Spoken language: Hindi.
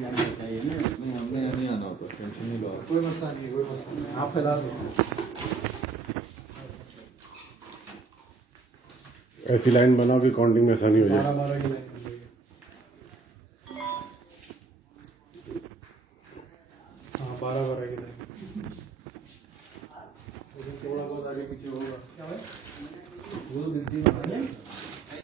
नहीं हमने नहीं आना होता, टेंशन नहीं लो। कोई मसला नहीं, कोई मसला नहीं, आप फैला दो। ऐसी लाइन बनाओ कि काउंटिंग में आसानी हो जाए। 12-12 की लाइन बनेगी। हाँ 12-12 की लाइन। थोड़ा बहुत आगे पीछे होगा। क्या है? वो गिनती में